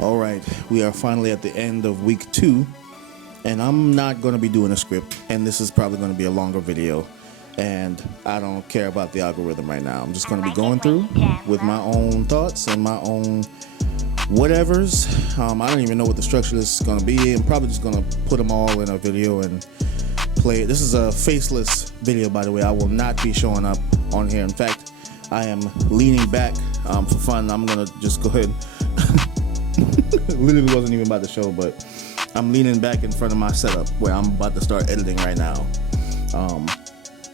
All right, we are finally at the end of week 2, and I'm not going to be doing a script, and this is probably going to be a longer video, and I don't care about the algorithm right now. I'm just going to be going through with my own thoughts and my own whatevers. I don't even know what the structure is going to be. I'm probably just going to put them all in a video and play it. This is a faceless video, by the way. I will not be showing up on here. In fact, I am leaning back for fun. I'm going to just go ahead. Literally wasn't even about to show, but I'm leaning back in front of my setup where I'm about to start editing right now.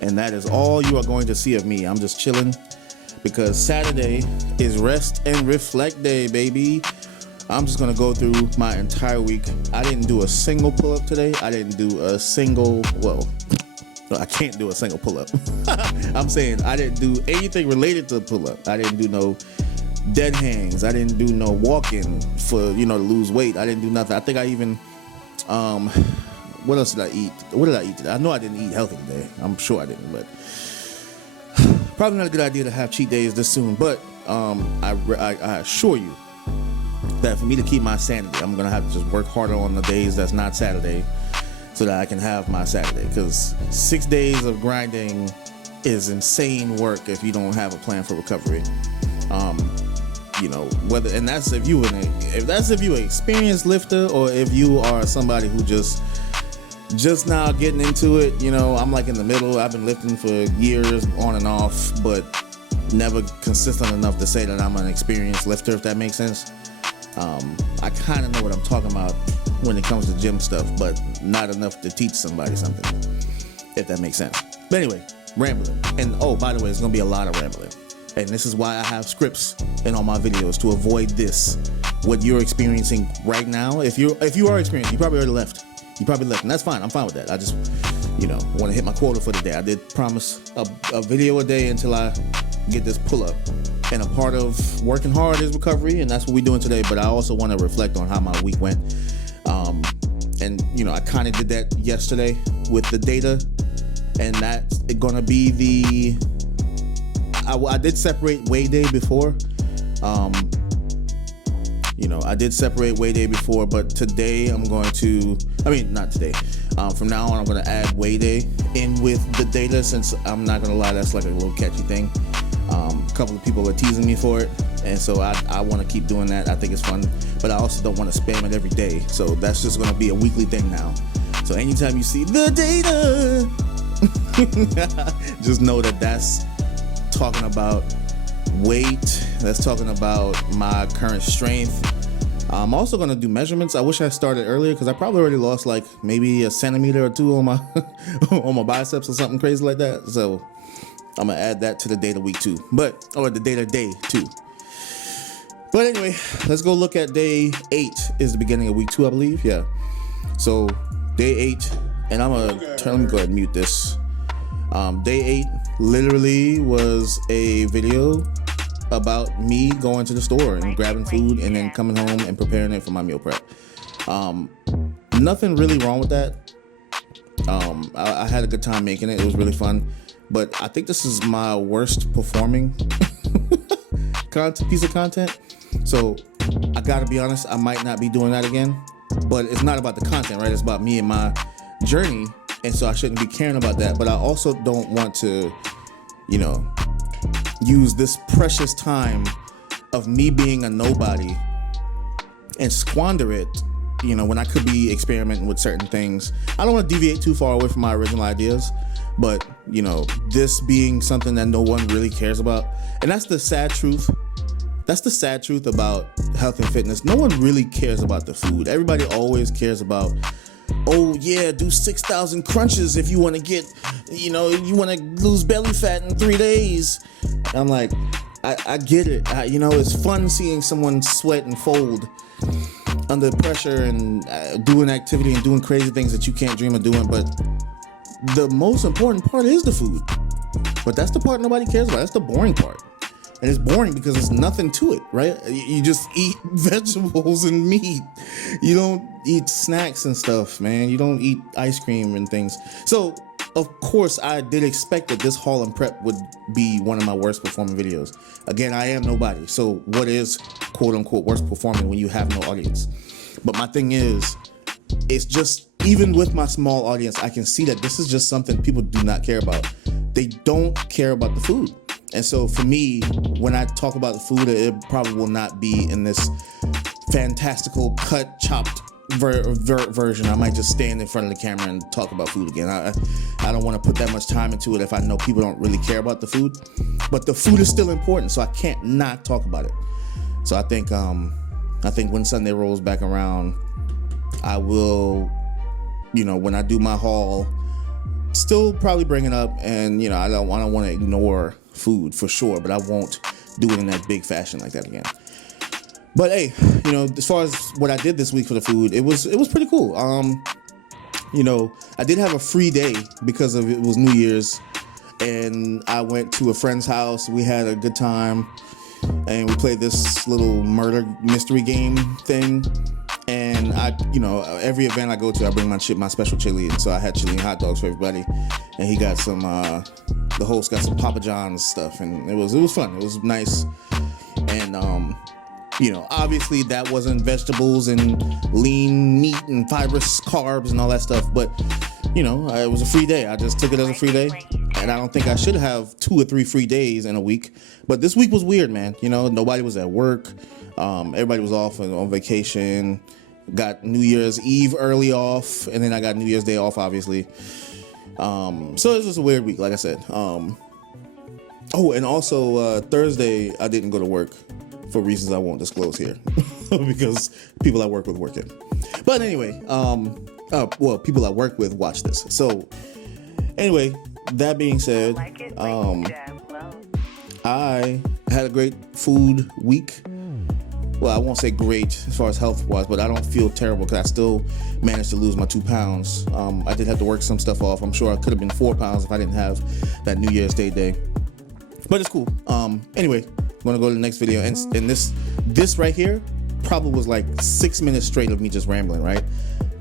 And that is all you are going to see of me. I'm just chilling because Saturday is rest and reflect day, baby. I'm just gonna go through my entire week. I didn't do a single pull-up today. I didn't do a single, well, no, I can't do a single pull-up. I'm saying I didn't do anything related to pull-up. I didn't do no dead hangs. I didn't do no walking for, to lose weight. I didn't do nothing. I think I even, what else did I eat? What did I eat today? I know I didn't eat healthy today. I'm sure I didn't, but probably not a good idea to have cheat days this soon. But I assure you that for me to keep my sanity, I'm gonna have to just work harder on the days that's not Saturday so that I can have my Saturday. Because 6 days of grinding is insane work if you don't have a plan for recovery. Whether, and that's if you an experienced lifter or if you are somebody who just now getting into it. I'm like in the middle. I've been lifting for years on and off, but never consistent enough to say that I'm an experienced lifter, if that makes sense. I kind of know what I'm talking about when it comes to gym stuff, but not enough to teach somebody something, if that makes sense. But anyway, rambling. And by the way, it's gonna be a lot of rambling. And this is why I have scripts in all my videos, to avoid this, what you're experiencing right now. If you are experiencing, you probably already left. You probably left, and that's fine. I'm fine with that. I just, want to hit my quota for the day. I did promise a video a day until I get this pull-up. And a part of working hard is recovery, and that's what we're doing today. But I also want to reflect on how my week went. I kind of did that yesterday with the data, and that's going to be I did separate weigh day before. I did separate weigh day before, but today I'm going to, not today. From now on, I'm going to add weigh day in with the data, since I'm not going to lie, that's like a little catchy thing. A couple of people are teasing me for it, and so I want to keep doing that. I think it's fun, but I also don't want to spam it every day. So that's just going to be a weekly thing now. So anytime you see the data, just know that that's talking about weight. That's talking about my current strength. I'm also going to do measurements. I wish I started earlier because I probably already lost like maybe a centimeter or two on my on my biceps or something crazy like that. So I'm going to add that to the data week 2, or the data day 2. But anyway, let's go look at day 8 is the beginning of week 2, I believe. Yeah. So day 8, and let me go ahead and mute this. Day 8 literally was a video about me going to the store and grabbing food and then coming home and preparing it for my meal prep. Nothing really wrong with that. I had a good time making it. It was really fun. But I think this is my worst performing piece of content. So I gotta be honest, I might not be doing that again. But it's not about the content, right? It's about me and my journey. And so I shouldn't be caring about that. But I also don't want to, use this precious time of me being a nobody and squander it, when I could be experimenting with certain things. I don't want to deviate too far away from my original ideas, but, this being something that no one really cares about. And that's the sad truth. That's the sad truth about health and fitness. No one really cares about the food. Everybody always cares about, do 6,000 crunches if you want to get, you want to lose belly fat in 3 days. I'm like, I get it. It's fun seeing someone sweat and fold under pressure and doing activity and doing crazy things that you can't dream of doing. But the most important part is the food. But that's the part nobody cares about. That's the boring part. And it's boring because there's nothing to it, right? You just eat vegetables and meat. You don't eat snacks and stuff, man. You don't eat ice cream and things. So of course, I did expect that this haul and prep would be one of my worst performing videos. Again, I am nobody. So what is quote unquote worst performing when you have no audience? But my thing is, it's just, even with my small audience, I can see that this is just something people do not care about. They don't care about the food. And so for me, when I talk about the food, it probably will not be in this fantastical cut, chopped version. I might just stand in front of the camera and talk about food again. I don't want to put that much time into it if I know people don't really care about the food. But the food is still important, so I can't not talk about it. So I think when Sunday rolls back around, I will, when I do my haul, still probably bring it up. And I don't want to ignore food for sure, but I won't do it in that big fashion like that again. But hey, as far as what I did this week for the food, it was pretty cool. I did have a free day because it was New Year's, and I went to a friend's house. We had a good time, and we played this little murder mystery game thing. And every event I go to, I bring my special chili, and so I had chili and hot dogs for everybody. And he got some, the host got some Papa John's stuff, and it was fun. It was nice, and obviously that wasn't vegetables and lean meat and fibrous carbs and all that stuff, but it was a free day. I just took it as a free day, and I don't think I should have 2 or 3 free days in a week. But this week was weird, man. Nobody was at work. Everybody was off on vacation. Got New Year's Eve early off, and then I got New Year's Day off, obviously. So it was just a weird week, like I said. And also Thursday I didn't go to work for reasons I won't disclose here because people I work with work it. But anyway, people I work with watch this. So anyway, that being said, I had a great food week. Well, I won't say great as far as health-wise, but I don't feel terrible because I still managed to lose my 2 pounds. I did have to work some stuff off. I'm sure I could have been 4 pounds if I didn't have that New Year's Day. But it's cool. Anyway, I'm gonna go to the next video, and this right here probably was like 6 minutes straight of me just rambling, right?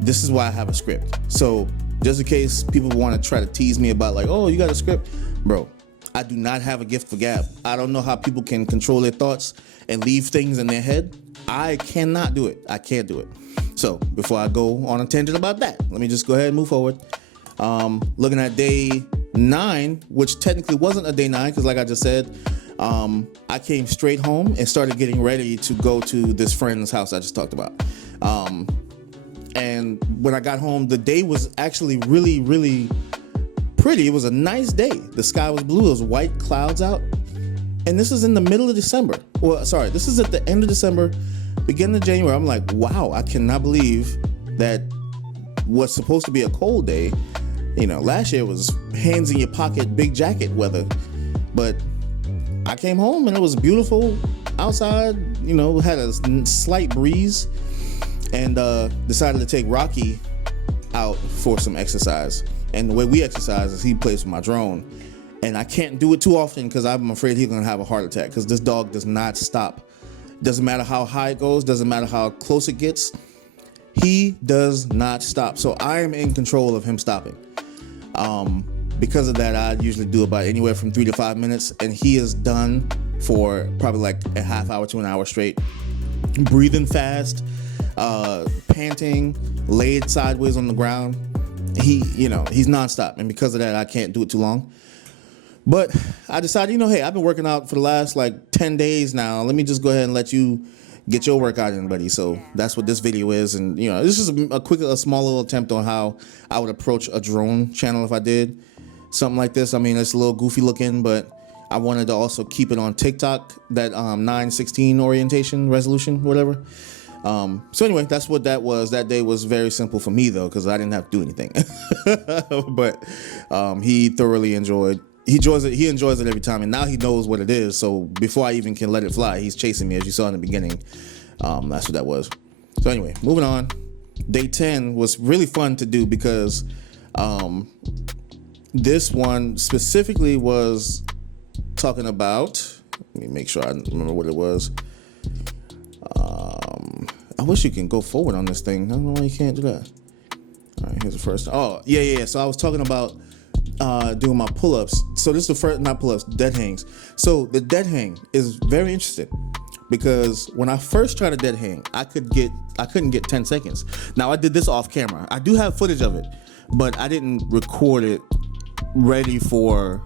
This is why I have a script. So just in case people want to try to tease me about like, oh, you got a script, bro, I do not have a gift for gab. I don't know how people can control their thoughts and leave things in their head. I cannot do it. I can't do it. So before I go on a tangent about that, let me just go ahead and move forward. Looking at day 9, which technically wasn't a day 9 because like I just said, I came straight home and started getting ready to go to this friend's house I just talked about. And when I got home, the day was actually really, really pretty. It was a nice day. The sky was blue. There was white clouds out. And this is in the middle of December. Well, sorry, this is at the end of December, beginning of January. I'm like, wow, I cannot believe that what's supposed to be a cold day. Last year was hands in your pocket, big jacket weather. But I came home and it was beautiful outside. Had a slight breeze, and decided to take Rocky out for some exercise. And the way we exercise is he plays with my drone. And I can't do it too often because I'm afraid he's going to have a heart attack because this dog does not stop. Doesn't matter how high it goes. Doesn't matter how close it gets. He does not stop. So I am in control of him stopping. Because of that, I usually do about anywhere from 3 to 5 minutes. And he is done for probably like a half hour to an hour straight. Breathing fast, panting, laid sideways on the ground. He's nonstop. And because of that, I can't do it too long. But I decided, hey, I've been working out for the last like 10 days now. Let me just go ahead and let you get your workout in, buddy. So that's what this video is. And, this is a small little attempt on how I would approach a drone channel if I did something like this. I mean, it's a little goofy looking, but I wanted to also keep it on TikTok, that 9/16 orientation resolution, whatever. So anyway, that's what that was. That day was very simple for me, though, because I didn't have to do anything. But he thoroughly enjoyed. He enjoys it every time, and now he knows what it is. So before I even can let it fly, he's chasing me, as you saw in the beginning. That's what that was. So anyway, moving on. Day 10 was really fun to do because this one specifically was talking about. Let me make sure I remember what it was. I wish you can go forward on this thing. I don't know why you can't do that. All right, here's the first. Oh, yeah. So I was talking about doing my pull-ups. So this is the first, not pull-ups, dead hangs. So the dead hang is very interesting because when I first tried a dead hang, I couldn't get 10 seconds. Now I did this off camera. I do have footage of it, but I didn't record it ready for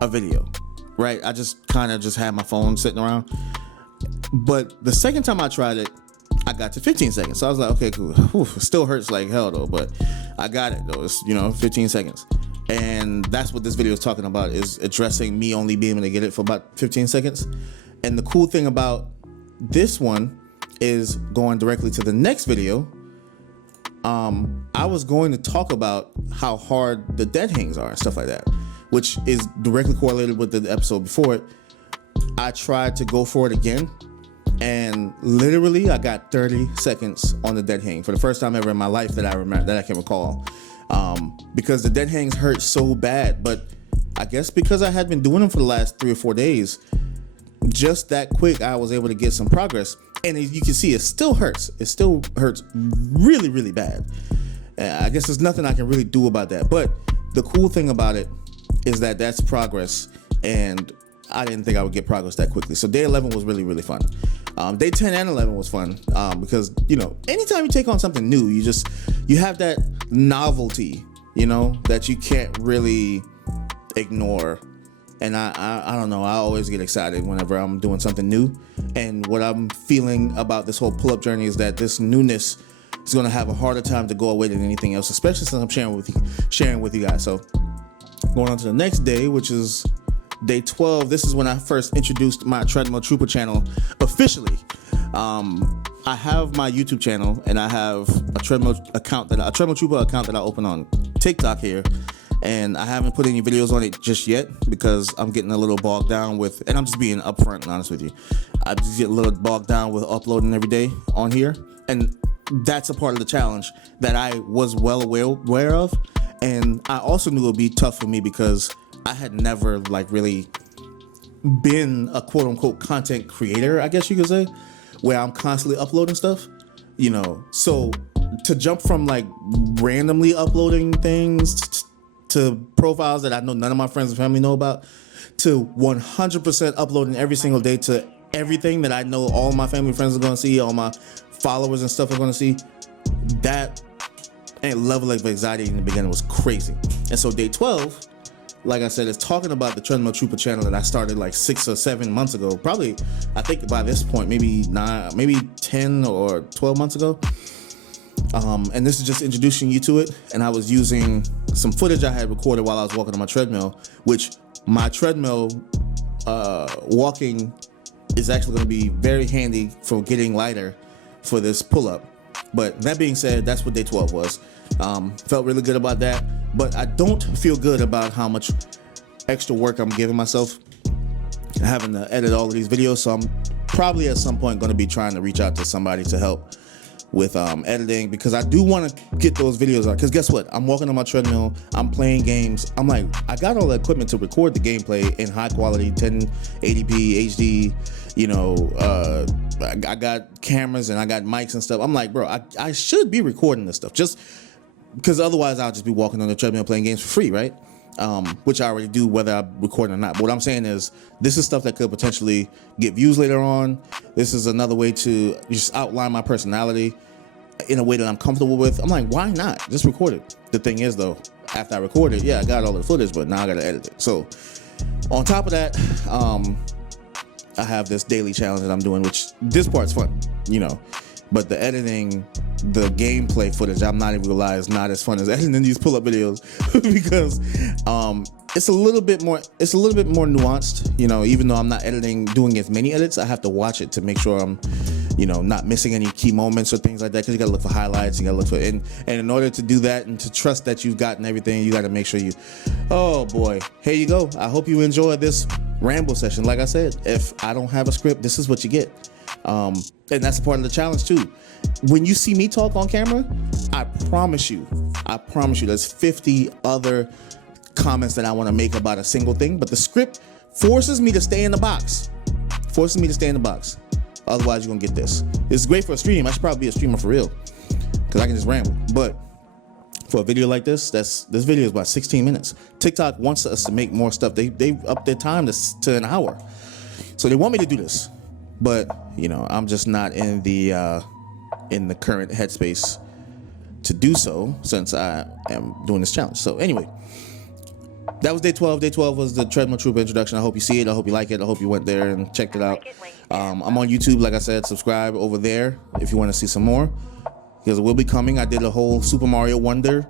a video, right? I just kind of just had my phone sitting around. But the second time I tried it, I got to 15 seconds. So I was like, okay, cool. Whew, it still hurts like hell though, but I got it though. It's, 15 seconds. And that's what this video is talking about, is addressing me only being able to get it for about 15 seconds. And the cool thing about this one is going directly to the next video. I was going to talk about how hard the dead hangs are and stuff like that, which is directly correlated with the episode before it. I tried to go for it again, and literally I got 30 seconds on the dead hang for the first time ever in my life that I remember, that I can recall. Because the dead hangs hurt so bad, but I guess because I had been doing them for the last 3 or 4 days, just that quick, I was able to get some progress. And as you can see, it still hurts. It still hurts really, really bad. I guess there's nothing I can really do about that. But the cool thing about it is that that's progress, and I didn't think I would get progress that quickly. So day 11 was really, really fun. Day 10 and 11 was fun because, anytime you take on something new, you have that novelty, that you can't really ignore. And I don't know, I always get excited whenever I'm doing something new. And what I'm feeling about this whole pull-up journey is that this newness is going to have a harder time to go away than anything else, especially since I'm sharing with you guys. So going on to the next day, which is day 12, this is when I first introduced my Treadmill Trooper channel officially. I have my YouTube channel, and I have a Treadmill Trooper account that I open on TikTok here. And I haven't put any videos on it just yet because I'm getting a little bogged down with, and I'm just being upfront and honest with you, I just get a little bogged down with uploading every day on here. And that's a part of the challenge that I was well aware of. And I also knew it would be tough for me because I had never really been a quote unquote content creator, I guess you could say, where I'm constantly uploading stuff, so to jump from randomly uploading things to profiles that I know none of my friends and family know about, to 100% uploading every single day to everything that I know all my family and friends are going to see, all my followers and stuff are going to see, that level of anxiety in the beginning was crazy. And so day 12, like I said, is talking about the Treadmill Trooper channel that I started 6 or 7 months ago. Probably, I think by this point, maybe 10 or 12 months ago. And this is just introducing you to it. And I was using some footage I had recorded while I was walking on my treadmill, which my treadmill walking is actually going to be very handy for getting lighter for this pull-up. But that being said, that's what day 12 was. Felt really good about that, but I don't feel good about how much extra work I'm giving myself, having to edit all of these videos. So I'm probably at some point going to be trying to reach out to somebody to help with editing, because I do want to get those videos out. Because guess what? I'm walking on my treadmill, I'm playing games. I'm like, I got all the equipment to record the gameplay in high quality 1080p HD. I got cameras and I got mics and stuff. I'm like, bro, I should be recording this stuff, just because otherwise I'll just be walking on the treadmill playing games for free, right? Which I already do, whether I'm recording or not. But what I'm saying is, this is stuff that could potentially get views later on. This is another way to just outline my personality in a way that I'm comfortable with. I'm like, why not? Just record it. The thing is, though, after I record it, yeah, I got all the footage, but now I got to edit it. So on top of that, I have this daily challenge that I'm doing, which this part's fun, but the editing, the gameplay footage, I'm not even gonna lie, is not as fun as editing these pull-up videos because it's a little bit more nuanced. Even though I'm not doing as many edits, I have to watch it to make sure I'm not missing any key moments or things like that, because you gotta look for highlights, you gotta look for and in order to do that and to trust that you've gotten everything, you gotta make sure oh boy, here you go. I hope you enjoy this ramble session. Like I said, if I don't have a script, this is what you get. And that's a part of the challenge too. When you see me talk on camera, I promise you there's 50 other comments that I want to make about a single thing, but the script forces me to stay in the box. Otherwise you're gonna get this. It's great for a stream. I should probably be a streamer for real, because I can just ramble. But for a video like this. This video is about 16 minutes. TikTok wants us to make more stuff. They upped their time to an hour. So they want me to do this. But, you know, I'm just not in the current headspace to do so since I am doing this challenge. So anyway, that was day 12. Day 12 was the Treadmill Trooper introduction. I hope you see it. I hope you like it. I hope you went there and checked it out. I'm on YouTube, like I said. Subscribe over there if you want to see some more, because it will be coming. I did a whole Super Mario Wonder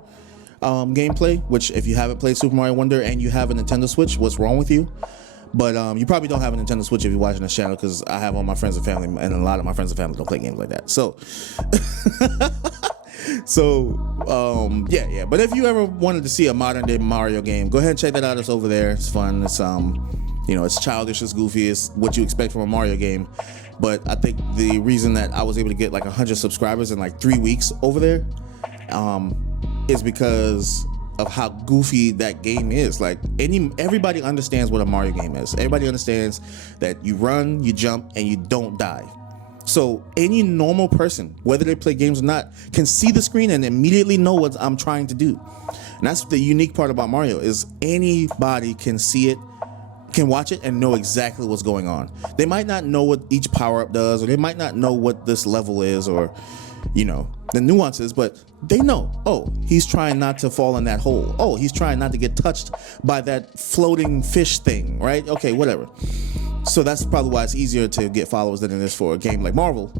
gameplay, which if you haven't played Super Mario Wonder and you have a Nintendo Switch, what's wrong with you? But you probably don't have a Nintendo Switch if you're watching this channel, because I have all my friends and family, and a lot of my friends and family don't play games like that. So, yeah. But if you ever wanted to see a modern day Mario game, go ahead and check that out. It's over there. It's fun. It's you know, it's childish, it's goofy, it's what you expect from a Mario game. But I think the reason that I was able to get like 100 subscribers in like 3 weeks over there is because of how goofy that game is. Like everybody understands what a Mario game is. Everybody understands that you run, you jump, and you don't die. So any normal person, whether they play games or not, can see the screen and immediately know what I'm trying to do. And that's the unique part about Mario, is anybody can see it, can watch it, and know exactly what's going on. They might not know what each power-up does, or they might not know what this level is, or, you know, the nuances, but they know, oh, he's trying not to fall in that hole. Oh, he's trying not to get touched by that floating fish thing, right? Okay, whatever. So that's probably why it's easier to get followers than it is for a game like Marvel,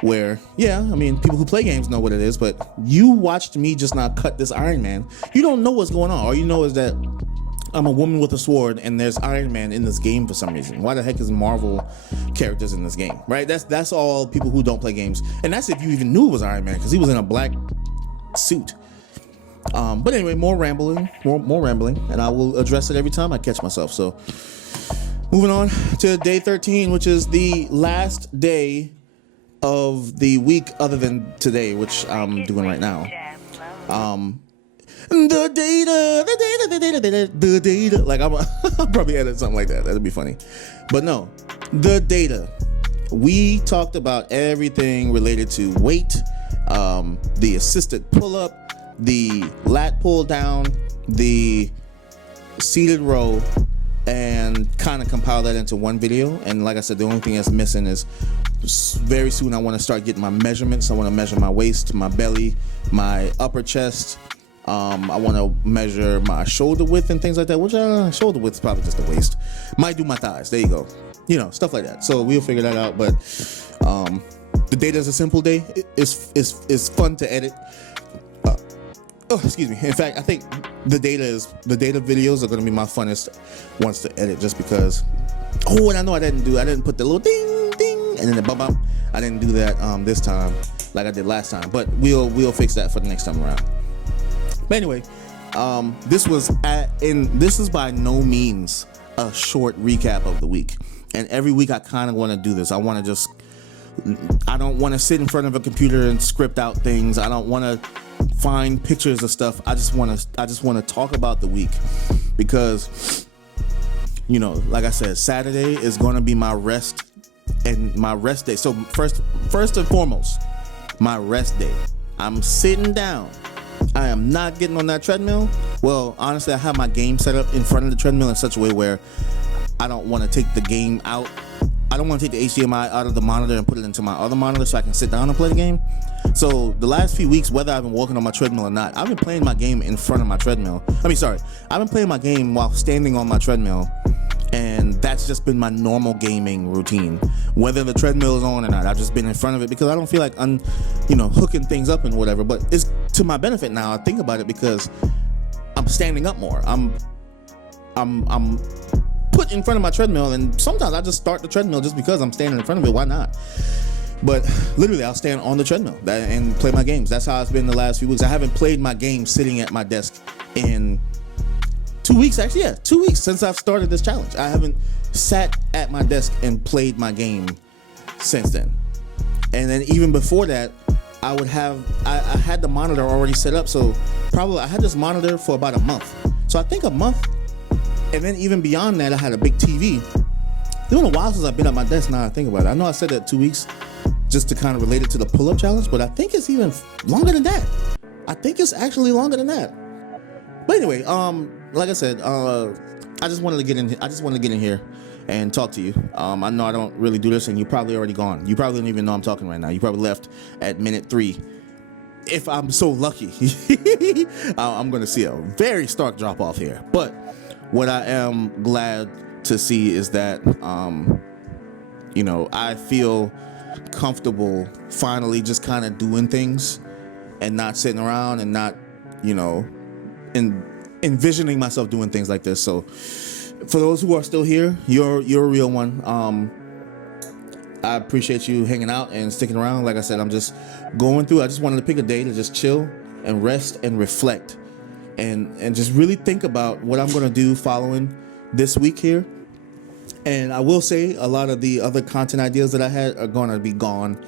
where, yeah, I mean, people who play games know what it is, but you watched me just now cut this Iron Man. You don't know what's going on. All you know is that I'm a woman with a sword and there's Iron Man in this game for some reason. Why the heck is Marvel characters in this game, right? That's all people who don't play games. And that's if you even knew it was Iron Man, because he was in a black suit. But anyway, more rambling, and I will address it every time I catch myself. So moving on to day 13, which is the last day of the week other than today, which I'm doing right now. The data. Like I'll probably edit something like that. That'd be funny. But no, the data. We talked about everything related to weight, the assisted pull-up, the lat pull down, the seated row, and kind of compile that into one video. And like I said, the only thing that's missing is very soon I want to start getting my measurements. I want to measure my waist, my belly, my upper chest. I want to measure my shoulder width and things like that, which shoulder width is probably just the waist. Might do my thighs. There you go. You know, stuff like that. So we'll figure that out. But the data is a simple day. It's fun to edit. Excuse me. In fact, I think the data videos are going to be my funnest ones to edit, just because. Oh, and I know I didn't put the little ding ding and then the bump. I didn't do that this time like I did last time. But we'll fix that for the next time around. But anyway, this is by no means a short recap of the week. And every week I kind of want to do this. I don't want to sit in front of a computer and script out things. I don't want to find pictures of stuff. I just want to talk about the week, because, you know, like I said, Saturday is going to be my rest day. So first and foremost, my rest day. I'm sitting down. I am not getting on that treadmill. Well, honestly, I have my game set up in front of the treadmill in such a way where I don't want to take the game out. I don't want to take the HDMI out of the monitor and put it into my other monitor so I can sit down and play the game. So the last few weeks, whether I've been walking on my treadmill or not, I've been playing my game in front of my treadmill. I've been playing my game while standing on my treadmill. And that's just been my normal gaming routine, whether the treadmill is on or not. I've just been in front of it because I don't feel like hooking things up and whatever. But it's to my benefit now. I think about it because I'm standing up more. I'm put in front of my treadmill, and sometimes I just start the treadmill just because I'm standing in front of it. Why not? But literally, I'll stand on the treadmill and play my games. That's how it's been the last few weeks. I haven't played my game sitting at my desk in 2 weeks, actually. Yeah, 2 weeks since I've started this challenge. I haven't sat at my desk and played my game since then. And then even before that, I had the monitor already set up. So probably I had this monitor for about a month. So I think a month. And then even beyond that, I had a big TV. It's been a while since I've been at my desk now I think about it. I know I said that 2 weeks just to kind of relate it to the pull-up challenge, but I think it's even longer than that. I think it's actually longer than that. But anyway, like I said, I just wanted to get in. I just wanted to get in here and talk to you. I know I don't really do this, and you're probably already gone. You probably don't even know I'm talking right now. You probably left at minute 3. If I'm so lucky, I'm going to see a very stark drop off here. But what I am glad to see is that, you know, I feel comfortable finally just kind of doing things and not sitting around and not, you know, envisioning myself doing things like this. So for those who are still here, you're a real one. I appreciate you hanging out and sticking around. Like I said, I'm just going through. I just wanted to pick a day to just chill and rest and reflect and just really think about what I'm going to do following this week here. And I will say a lot of the other content ideas that I had are going to be gone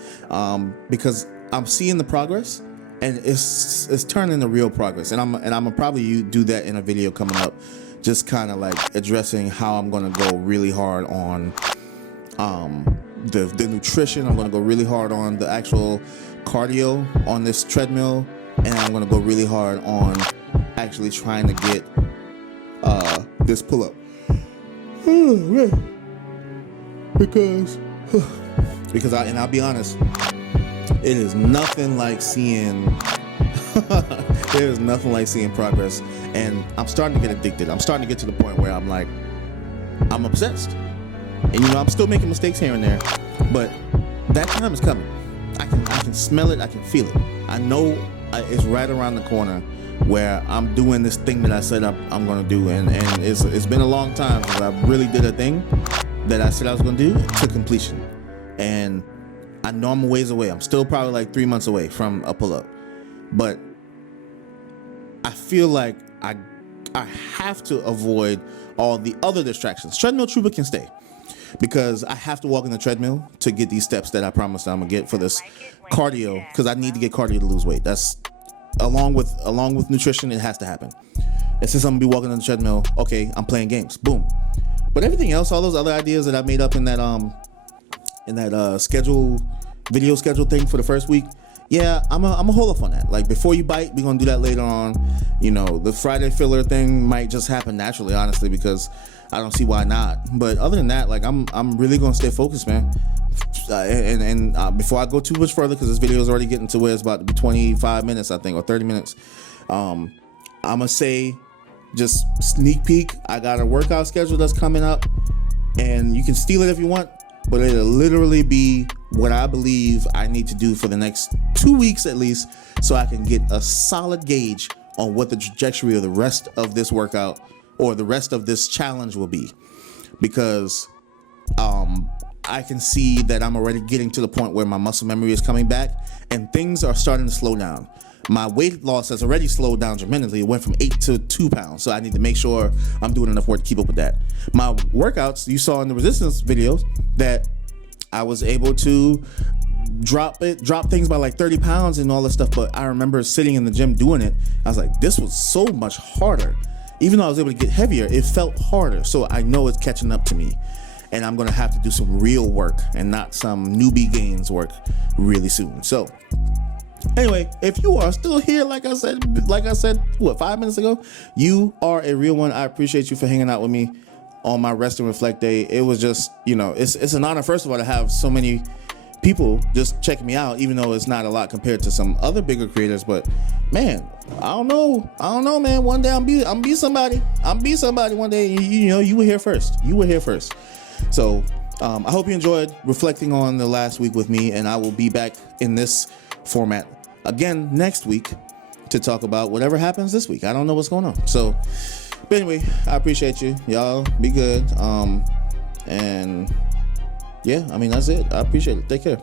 because I'm seeing the progress and it's turning into real progress. And I'm gonna probably do that in a video coming up, just kind of like addressing how I'm going to go really hard on the nutrition. I'm going to go really hard on the actual cardio on this treadmill, and I'm going to go really hard on actually trying to get this pull-up. Because I'll be honest, it is nothing like seeing there is nothing like seeing progress, and I'm starting to get addicted. I'm starting to get to the point where I'm like, I'm obsessed. And you know, I'm still making mistakes here and there, but that time is coming. I can smell it. I can feel it. I know it's right around the corner where I'm doing this thing that I said I'm going to do, and it's been a long time since I really did a thing that I said I was going to do to completion. And I know I'm a ways away. I'm still probably like 3 months away from a pull-up, but I feel like I have to avoid all the other distractions. Treadmill Trooper can stay, because I have to walk in the treadmill to get these steps that I promised I'm gonna get for this cardio, because I need to get cardio to lose weight. That's along with nutrition. It has to happen. And since I'm gonna be walking on the treadmill, okay, I'm playing games, boom. But everything else, all those other ideas that I made up in that video schedule thing for the first week, yeah, I'm a hold off on that. Like, before you bite, we're gonna do that later on. You know, the Friday filler thing might just happen naturally, honestly, because I don't see why not. But other than that, like, I'm really gonna stay focused, man. Before I go too much further, because this video is already getting to where it's about to be 25 minutes, I think, or 30 minutes. I'm gonna say, just sneak peek, I got a workout schedule that's coming up, and you can steal it if you want, but it'll literally be what I believe I need to do for the next 2 weeks at least, so I can get a solid gauge on what the trajectory of the rest of this workout or the rest of this challenge will be. Because I can see that I'm already getting to the point where my muscle memory is coming back and things are starting to slow down. My weight loss has already slowed down tremendously. It went from 8 to 2 pounds. So I need to make sure I'm doing enough work to keep up with that. My workouts, you saw in the resistance videos that I was able to drop things by like 30 pounds and all this stuff. But I remember sitting in the gym doing it. I was like, this was so much harder. Even though I was able to get heavier, it felt harder. So I know it's catching up to me. And I'm going to have to do some real work and not some newbie gains work really soon. So anyway, if you are still here, like I said, what, 5 minutes ago, you are a real one. I appreciate you for hanging out with me on my Rest and Reflect day. It was just, you know, it's an honor, first of all, to have so many people just checking me out, even though it's not a lot compared to some other bigger creators. But man, I don't know, man. One day I'm be somebody one day. You know, you were here first. So I hope you enjoyed reflecting on the last week with me, and I will be back in this format again next week to talk about whatever happens this week. I don't know what's going on. So, but anyway, I appreciate you. Y'all be good. And yeah, I mean, that's it. I appreciate it. Take care.